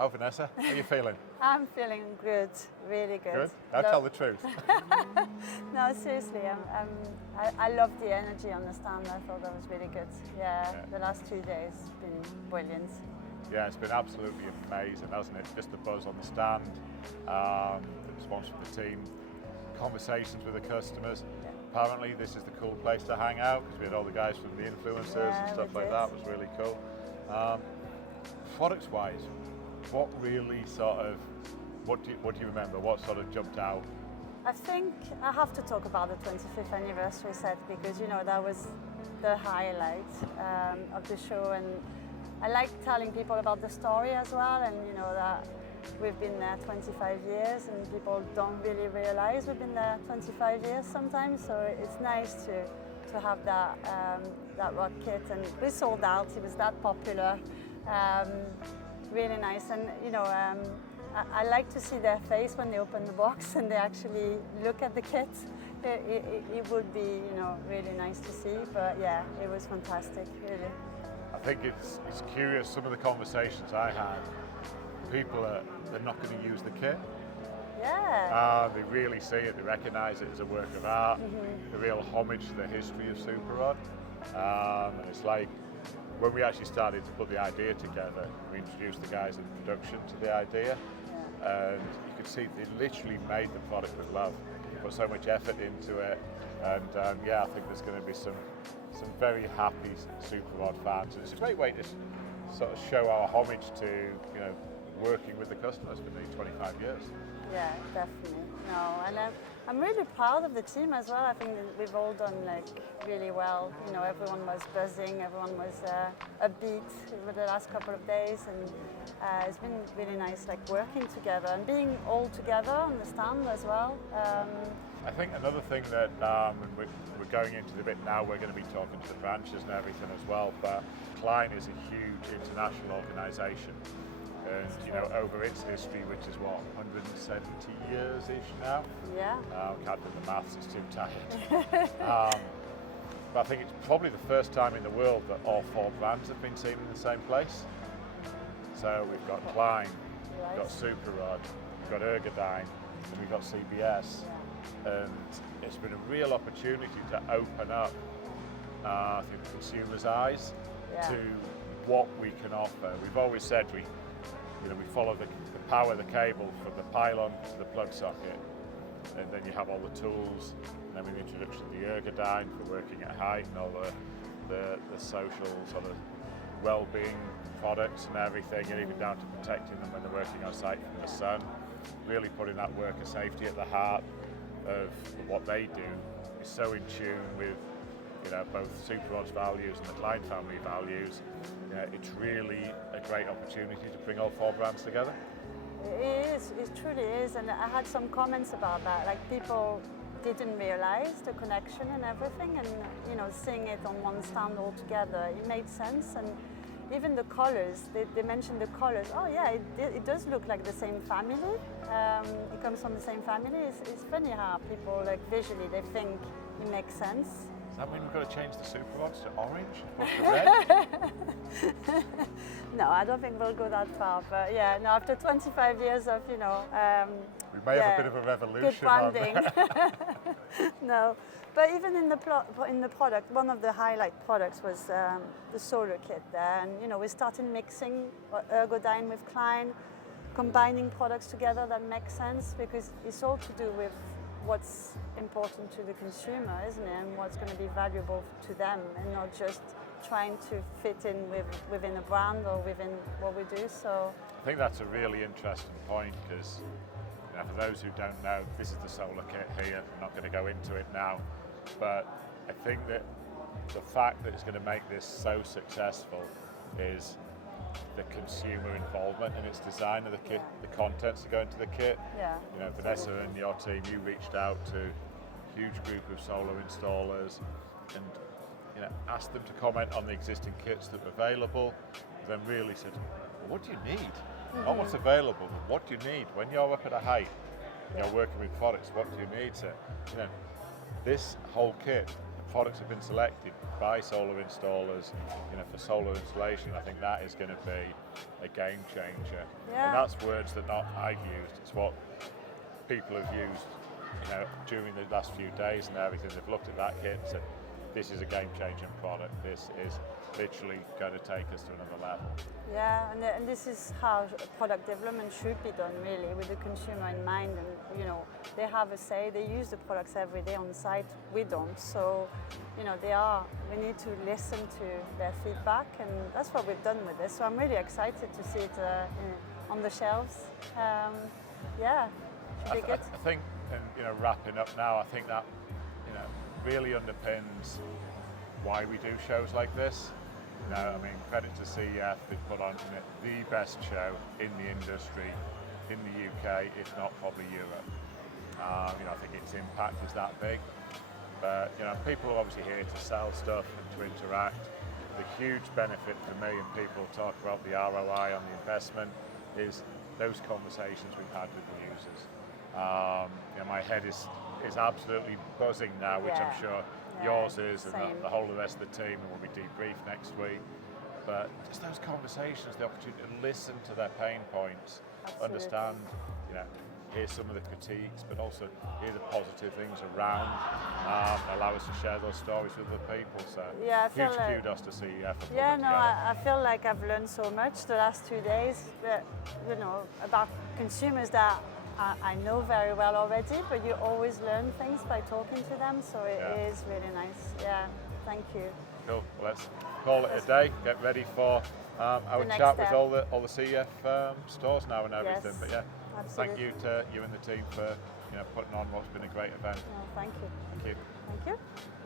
Oh, Vanessa, how are you feeling? I'm feeling good, really good. Good? Now tell the truth. No, seriously, I love the energy on the stand. I thought that was really good. Yeah, the last 2 days have been brilliant. Yeah, it's been absolutely amazing, hasn't it? Just the buzz on the stand, the response from the team, conversations with the customers. Yeah. Apparently this is the cool place to hang out because we had all the guys from the influencers and stuff like that. It was really cool. Products-wise, what really what do you remember? What sort of jumped out? I think I have to talk about the 25th anniversary set because, you know, that was the highlight of the show, and I like telling people about the story as well, and you know that we've been there 25 years and people don't really realize we've been there 25 years sometimes, so it's nice to have that rock kit, and we sold out, it was that popular, really nice, and you know, I like to see their face when they open the box and they actually look at the kit. It would be, you know, really nice to see, but yeah, it was fantastic, really. I think it's curious, some of the conversations I had, people they're not going to use the kit. Yeah. They really see it, they recognise it as a work of art, a real homage to the history of Super Rod. And it's like, when we actually started to put the idea together, we introduced the guys in production to the idea, and you could see they literally made the product with love. They put so much effort into it, and yeah, I think there's going to be some very happy Super Rod fans. And it's a great way to sort of show our homage to, you know, working with the customers for nearly 25 years. Yeah, definitely. No, and I'm really proud of the team as well. I think that we've all done like really well. You know, everyone was buzzing, everyone was upbeat over the last couple of days, and it's been really nice, like working together and being all together on the stand as well. I think another thing that we're going into the bit now, we're going to be talking to the branches and everything as well, but Klein is a huge international organisation. And you know, over its history, which is what, 170 years-ish now? Yeah. Can't do the maths, it's too tired. But I think it's probably the first time in the world that all four brands have been seen in the same place. So we've got Klein, we've got Super Rod, we've got Ergodyne, and we've got CBS. And it's been a real opportunity to open up, I think, the consumer's eyes to what we can offer. We've always said we follow the power of the cable from the pylon to the plug socket, and then you have all the tools, and then with the introduction of the Ergodyne for working at height and all the social sort of well-being products and everything, and even down to protecting them when they're working on site from the sun, really putting that worker safety at the heart of what they do is so in tune with, you know, both Super Rod's values and the Klein family values. You know, it's really a great opportunity to bring all four brands together. It is, it truly is, and I had some comments about that, like people didn't realize the connection and everything, and you know, seeing it on one stand all together, it made sense. And even the colors, they mentioned the colors. Oh yeah, it does look like the same family. It comes from the same family. It's funny how people, like visually, they think it makes sense. Does that mean we've got to change the Super Rods to orange to red? No, I don't think we'll go that far. But yeah, no, after 25 years of, you know, we may have a bit of a revolution. Good branding. No, but even in the product, one of the highlight products was the solar kit there, and you know, we started mixing Ergodyne with Klein, combining products together that makes sense because it's all to do with what's important to the consumer, isn't it, and what's going to be valuable to them, and not just trying to fit in within a brand or within what we do. So I think that's a really interesting point because, you know, for those who don't know, this is the solar kit here. I'm not going to go into it now, but I think that the fact that it's going to make this so successful is the consumer involvement in its design of the kit, the contents that go into the kit. Yeah. You know, Vanessa and your team, you reached out to a huge group of solar installers and, you know, asked them to comment on the existing kits that were available, then really said, well, what do you need? Not what's available, but what do you need? When you're up at a height, and you're working with products, what do you need? So, you know, this whole kit, products have been selected by solar installers, for solar installation, I think that is going to be a game changer. Yeah. And that's words that not I've used. It's what people have used, during the last few days and everything. They've looked at that kit and said, this is a game-changing product. This is literally going to take us to another level. Yeah, and this is how product development should be done, really, with the consumer in mind. And they have a say. They use the products every day on site. We don't. So, we need to listen to their feedback, and that's what we've done with this. So I'm really excited to see it on the shelves. Should be good. I think, and wrapping up now, I think that really underpins why we do shows like this. Credit to CEF, they've put on the best show in the industry in the UK, if not probably Europe. I think its impact is that big. But people are obviously here to sell stuff and to interact. The huge benefit for me, and people talk about the ROI on the investment, is those conversations we've had with the users. My head is absolutely buzzing now, which I'm sure yours is, and the whole of the rest of the team, and we'll be debriefed next week. But just those conversations, the opportunity to listen to their pain points, understand, hear some of the critiques, but also hear the positive things around, allow us to share those stories with other people. So I feel huge kudos to CEF. I feel like I've learned so much the last 2 days, about consumers that I know very well already, but you always learn things by talking to them, so it is really nice. Yeah, thank you. Cool. Well, let's call it a day. Get ready for our chat with all the CEF stores now and everything. Yes, but yeah, absolutely. thank you to you and the team for putting on what's been a great event. No, thank you. Thank you. Thank you.